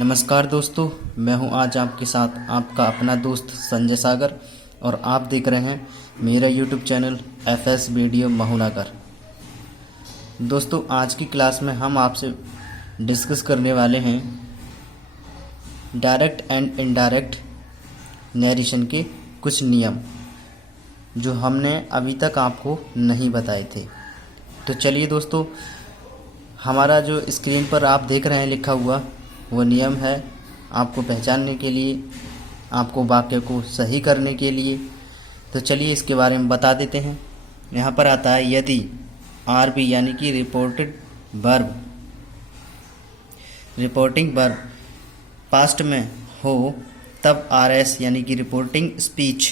नमस्कार दोस्तों, मैं हूं आज आपके साथ आपका अपना दोस्त संजय सागर और आप देख रहे हैं मेरा यूट्यूब चैनल FS वीडियो महुनागर। दोस्तों, आज की क्लास में हम आपसे डिस्कस करने वाले हैं डायरेक्ट एंड इनडायरेक्ट नैरेशन के कुछ नियम जो हमने अभी तक आपको नहीं बताए थे। तो चलिए दोस्तों, हमारा जो स्क्रीन पर आप देख रहे हैं लिखा हुआ वो नियम है आपको पहचानने के लिए, आपको वाक्य को सही करने के लिए। तो चलिए इसके बारे में बता देते हैं। यहाँ पर आता है यदि RB यानी कि रिपोर्टिंग वर्ब पास्ट में हो तब RS यानी कि रिपोर्टिंग स्पीच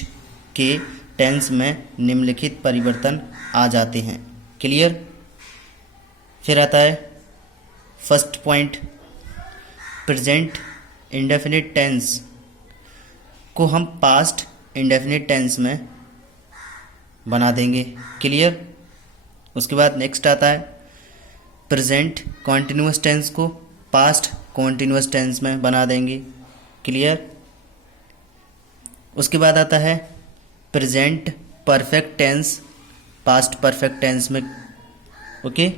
के टेंस में निम्नलिखित परिवर्तन आ जाते हैं। क्लियर। फिर आता है first point, present indefinite tense को हम पास्ट इंडेफिनिट टेंस में बना देंगे। क्लियर। उसके बाद नेक्स्ट आता है प्रेजेंट कॉन्टिन्यूअस टेंस को पास्ट कॉन्टिन्यूअस टेंस में बना देंगे। क्लियर। उसके बाद आता है present perfect tense past perfect tense में। ओके,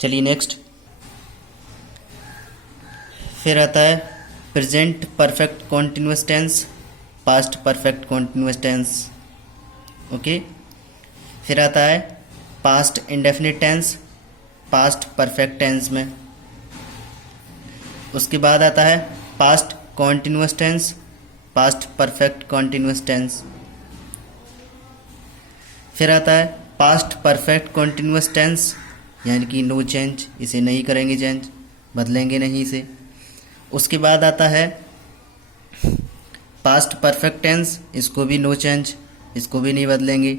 चलिए नेक्स्ट। फिर आता है present perfect continuous tense past perfect continuous tense. Okay. फिर आता है past indefinite tense past perfect tense में। उसके बाद आता है past continuous tense past perfect continuous tense. फिर आता है पास्ट परफेक्ट कॉन्टिन्यूअस टेंस यानी कि नो चेंज, इसे नहीं करेंगे चेंज, बदलेंगे नहीं इसे। उसके बाद आता है पास्ट परफेक्ट टेंस, इसको भी नो चेंज, इसको भी नहीं बदलेंगे।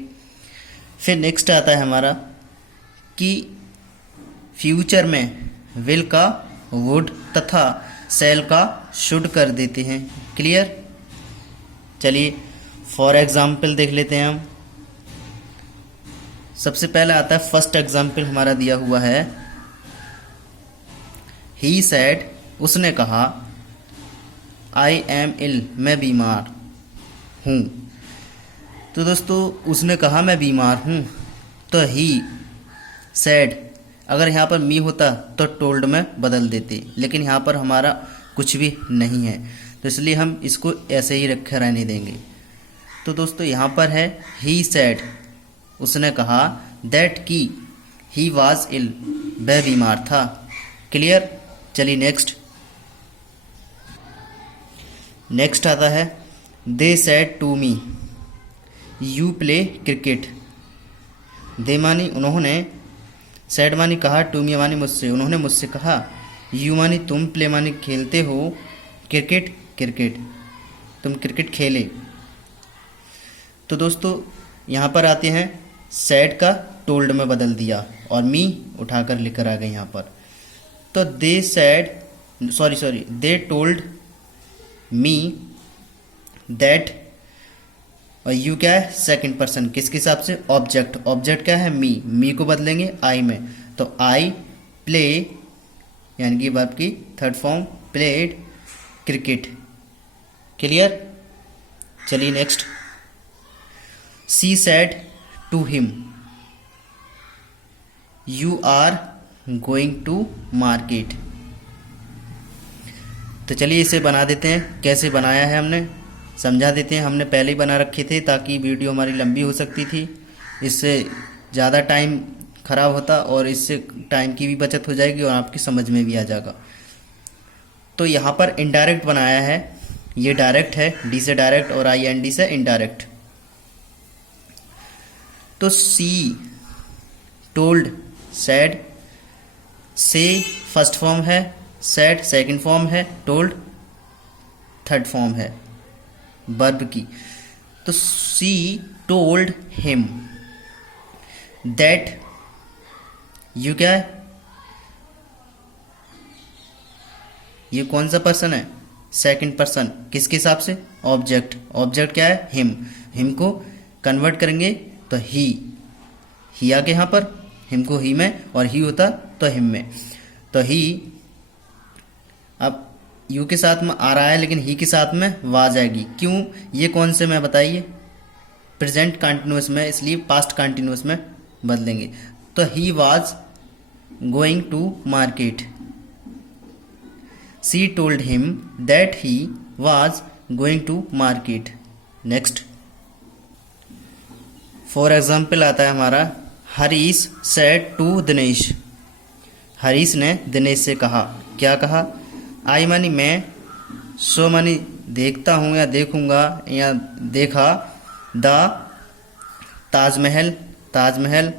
फिर नेक्स्ट आता है हमारा कि फ्यूचर में विल का वुड तथा शैल का शुड कर देते हैं। क्लियर। चलिए फॉर एग्जाम्पल देख लेते हैं हम। सबसे पहले आता है फर्स्ट एग्जाम्पल हमारा दिया हुआ है, ही सेड, उसने कहा, आई एम इल, मैं बीमार हूँ। तो दोस्तों उसने कहा मैं बीमार हूँ, तो ही सेड अगर यहाँ पर मी होता तो टोल्ड में बदल देते, लेकिन यहाँ पर हमारा कुछ भी नहीं है तो इसलिए हम इसको ऐसे ही रखे रहने देंगे। तो दोस्तों यहाँ पर है ही सेड, उसने कहा, दैट की ही वाज इल, वह बीमार था। क्लियर। चलिए नेक्स्ट आता है they said to me you play cricket. They मानी उन्होंने, सेड मानी कहा, टू मी मानी मुझसे, उन्होंने मुझसे कहा, यू मानी तुम, प्ले मानी खेलते हो, क्रिकेट तुम क्रिकेट खेले। तो दोस्तों यहाँ पर आते हैं सेड का टोल्ड में बदल दिया और मी उठाकर लेकर आ गए यहाँ पर। तो they said they told me that, और यू क्या है सेकंड पर्सन, किसके हिसाब से, ऑब्जेक्ट क्या है, मी को बदलेंगे आई में, तो आई प्ले यानी कि वर्ब की third form played cricket. Clear. चलिए next, she said to him you are going to market. तो चलिए इसे बना देते हैं। कैसे बनाया है हमने समझा देते हैं। हमने पहले ही बना रखे थे ताकि वीडियो हमारी लंबी हो सकती थी, इससे ज़्यादा टाइम ख़राब होता और इससे टाइम की भी बचत हो जाएगी और आपकी समझ में भी आ जाएगा। तो यहाँ पर इनडायरेक्ट बनाया है, ये डायरेक्ट है, डी से डायरेक्ट और IND से इनडायरेक्ट। तो सी टोल्ड सेड, से फर्स्ट फॉर्म है, सेड सेकंड फॉर्म है, टोल्ड थर्ड फॉर्म है वर्ब की। तो सी टोल्ड हिम दैट, यू क्या है, ये कौन सा पर्सन है, सेकंड पर्सन, किसके हिसाब से, ऑब्जेक्ट क्या है, हिम को कन्वर्ट करेंगे तो ही आ गया यहाँ पर, हिम को ही में और ही होता तो हिम में। तो ही अब यू के साथ में आ रहा है लेकिन ही के साथ में वाज आएगी, क्यों? ये कौन से में बताइए? प्रेजेंट कंटिन्यूस में, इसलिए पास्ट कंटिन्यूस में बदलेंगे। तो he was going to market, she told him that he was going to market. Next for example आता है हमारा, हरीश सेड टू दिनेश, हरीश ने दिनेश से कहा, क्या कहा? आई मानी मैं, सो मानी देखता हूँ या देखूंगा या देखा, द ताजमहल, ताजमहल,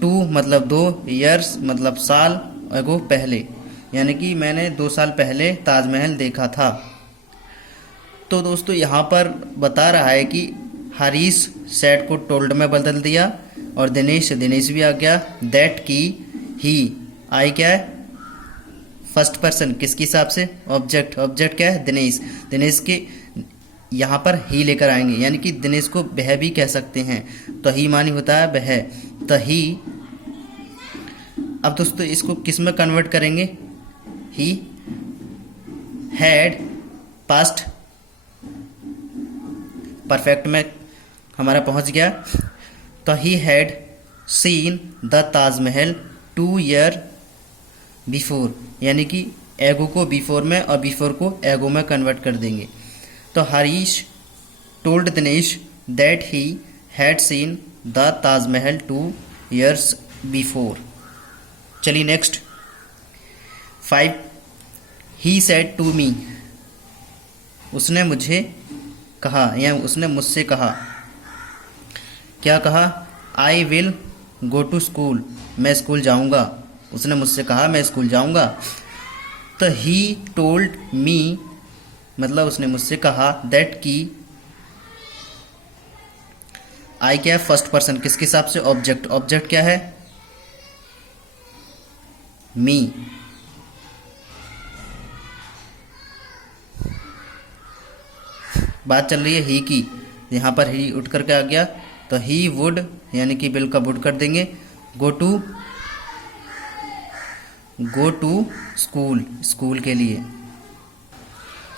टू मतलब 2, ईयर्स मतलब साल, एगो पहले, यानी कि मैंने 2 साल पहले ताजमहल देखा था। तो दोस्तों यहाँ पर बता रहा है कि हरीश सेड को टोल्ड में बदल दिया और दिनेश भी आ गया। दैट की ही, आई क्या है? फर्स्ट पर्सन, किसके हिसाब से? ऑब्जेक्ट, ऑब्जेक्ट क्या है? दिनेश, दिनेश के यहाँ पर ही लेकर आएंगे, यानी कि दिनेश को वह भी कह सकते हैं। तो ही मानी होता है वह, तो ही। अब दोस्तों इसको किस में कन्वर्ट करेंगे? ही हैड, पास्ट परफेक्ट में हमारा पहुंच गया। तो ही had seen the Taj Mahal 2 year before, यानी कि एगो को बिफोर में और बिफोर को एगो में कन्वर्ट कर देंगे। तो Harish told Dinesh that he had seen the Taj Mahal 2 years before. चलिए next 5, he said to me, उसने मुझे कहा या उसने मुझसे कहा, क्या कहा? I will go to school, मैं स्कूल जाऊंगा, उसने मुझसे कहा मैं स्कूल जाऊंगा। तो ही टोल्ड मी मतलब उसने मुझसे कहा, दैट की आई क्या है? फर्स्ट पर्सन, किसके हिसाब से? ऑब्जेक्ट, ऑब्जेक्ट क्या है? मी। बात चल रही है ही की, यहाँ पर ही उठ करके आ गया। तो ही वुड, यानी कि बिल का वुड कर देंगे। गो टू स्कूल, स्कूल के लिए।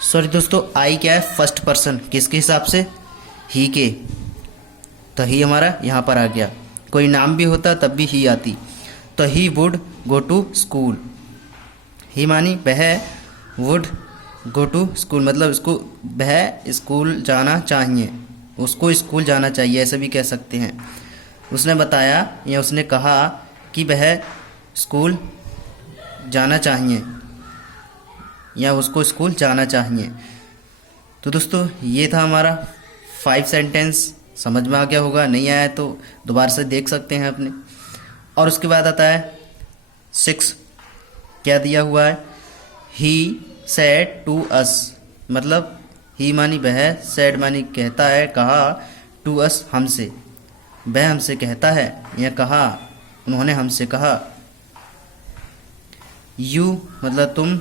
सॉरी दोस्तों, आई क्या है? फर्स्ट पर्सन, किसके हिसाब से? ही के। तो ही हमारा यहाँ पर आ गया। कोई नाम भी होता तब भी ही आती। तो he would go to school, he मानी वह वुड गो टू स्कूल मतलब इसको वह स्कूल जाना चाहिए, उसको स्कूल जाना चाहिए, ऐसे भी कह सकते हैं। उसने बताया या उसने कहा कि वह स्कूल जाना चाहिए या उसको स्कूल जाना चाहिए। तो दोस्तों ये था हमारा 5 सेंटेंस। समझ में आ गया होगा, नहीं आया तो दोबारा से देख सकते हैं अपने। और उसके बाद आता है 6, क्या दिया हुआ है? ही सेड टू अस, मतलब ही मानी वह, सेड मानी कहता है, कहा, टू अस हमसे, वह हमसे कहता है या कहा, उन्होंने हमसे कहा। यू मतलब तुम,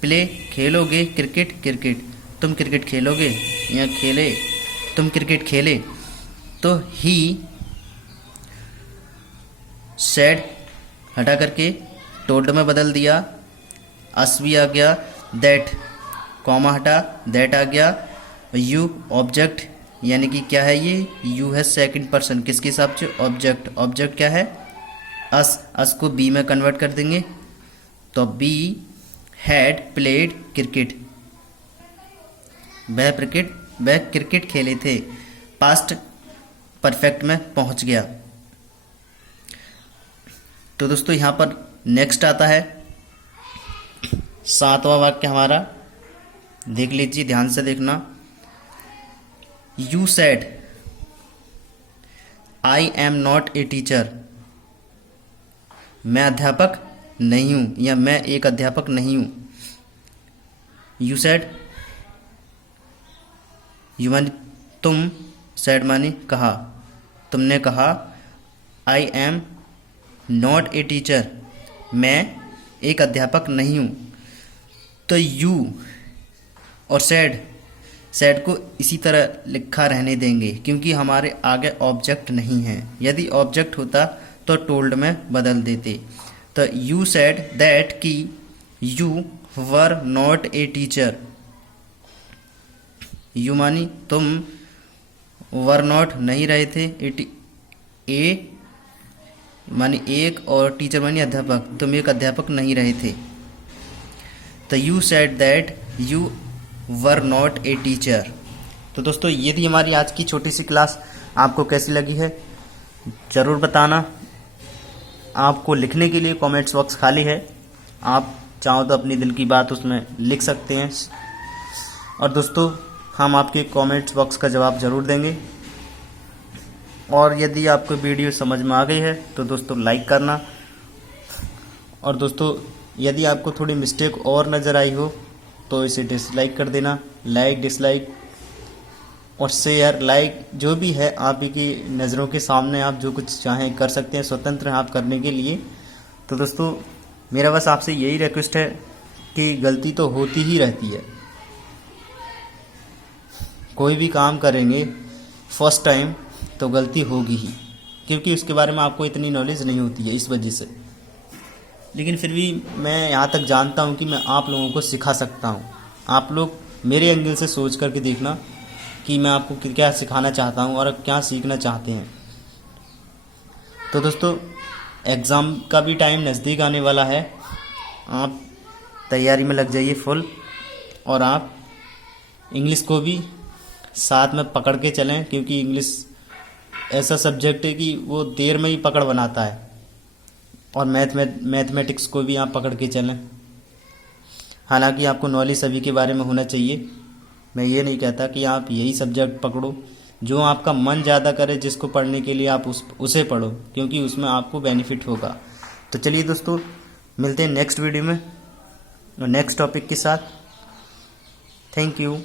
प्ले खेलोगे क्रिकेट, क्रिकेट तुम क्रिकेट खेलोगे या खेले, तुम क्रिकेट खेले। तो ही सेड हटा करके टोल्ड में बदल दिया, अस भी आ गया, दैट कॉमा हटा, दैट आ गया। यू ऑब्जेक्ट, यानी कि क्या है ये? यू है सेकंड पर्सन, किसके हिसाब से? ऑब्जेक्ट, ऑब्जेक्ट क्या है? अस, अस को बी में कन्वर्ट कर देंगे। तो बी हैड प्लेड क्रिकेट, वह क्रिकेट खेले थे, पास्ट परफेक्ट में पहुंच गया। तो दोस्तों यहाँ पर नेक्स्ट आता है 7वां वाक्य हमारा, देख लीजिए, ध्यान से देखना। You said I am not a teacher, मैं अध्यापक नहीं हूं या मैं एक अध्यापक नहीं हूं। यू सेड, यू मानी तुम, सेड मानी कहा, तुमने कहा। I am not a teacher, मैं एक अध्यापक नहीं हूँ। तो यू और सेड को इसी तरह लिखा रहने देंगे क्योंकि हमारे आगे ऑब्जेक्ट नहीं है। यदि ऑब्जेक्ट होता तो टोल्ड में बदल देते। तो यू सेड दैट कि you were not a teacher. You मानी तुम, वर नॉट नहीं रहे थे, ए मानी एक, और टीचर मानी अध्यापक, तुम एक अध्यापक नहीं रहे थे। तो you said that you were not a teacher. तो दोस्तों ये थी हमारी आज की छोटी सी क्लास। आपको कैसी लगी है ज़रूर बताना। आपको लिखने के लिए कमेंट्स बॉक्स खाली है, आप चाहो तो अपनी दिल की बात उसमें लिख सकते हैं, और दोस्तों हम आपके कमेंट्स बॉक्स का जवाब ज़रूर देंगे। और यदि आपको वीडियो समझ में आ गई है तो दोस्तों लाइक करना, और दोस्तों यदि आपको थोड़ी मिस्टेक और नज़र आई हो तो इसे डिसलाइक कर देना। लाइक, डिसलाइक और शेयर, लाइक जो भी है आपकी नज़रों के सामने, आप जो कुछ चाहें कर सकते हैं, स्वतंत्र हैं आप करने के लिए। तो दोस्तों मेरा बस आपसे यही रिक्वेस्ट है कि गलती तो होती ही रहती है, कोई भी काम करेंगे फर्स्ट टाइम तो गलती होगी ही, क्योंकि उसके बारे में आपको इतनी नॉलेज नहीं होती है इस वजह से। लेकिन फिर भी मैं यहाँ तक जानता हूँ कि मैं आप लोगों को सिखा सकता हूँ। आप लोग मेरे एंगल से सोच करके देखना कि मैं आपको क्या सिखाना चाहता हूँ और क्या सीखना चाहते हैं। तो दोस्तों एग्ज़ाम का भी टाइम नज़दीक आने वाला है, आप तैयारी में लग जाइए फुल, और आप इंग्लिश को भी साथ में पकड़ के चलें, क्योंकि इंग्लिश ऐसा सब्जेक्ट है कि वो देर में ही पकड़ बनाता है। और मैथमेटिक्स को भी आप पकड़ के चलें। हालांकि आपको नॉलेज सभी के बारे में होना चाहिए, मैं ये नहीं कहता कि आप यही सब्जेक्ट पकड़ो, जो आपका मन ज़्यादा करे जिसको पढ़ने के लिए आप उसे पढ़ो, क्योंकि उसमें आपको बेनिफिट होगा। तो चलिए दोस्तों मिलते हैं नेक्स्ट वीडियो में नेक्स्ट टॉपिक के साथ। Thank you.